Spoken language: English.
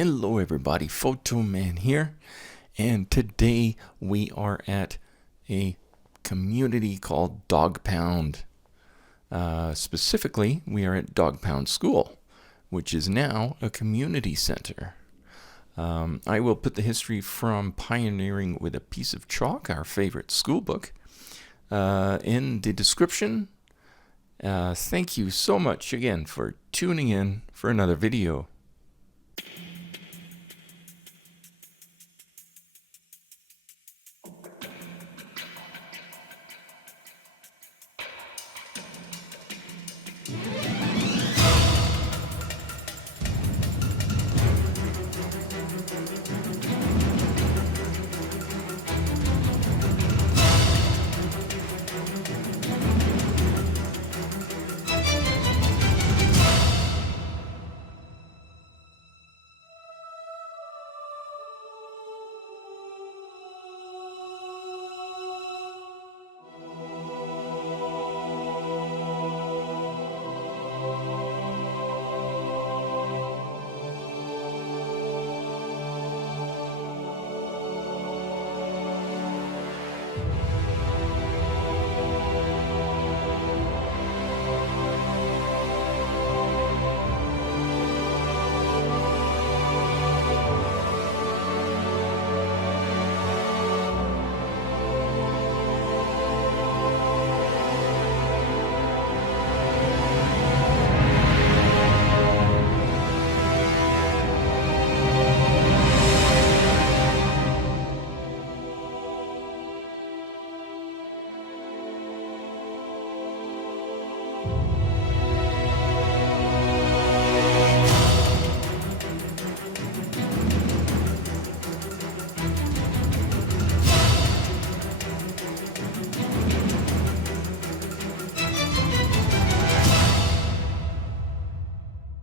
Hello everybody, Photoman here, and today we are at a community called Dogpound. Specifically, we are at Dogpound School, which is now a community center. I will put the history from Pioneering with a Piece of Chalk, our favorite school book, in the description. Thank you so much again for tuning in for another video.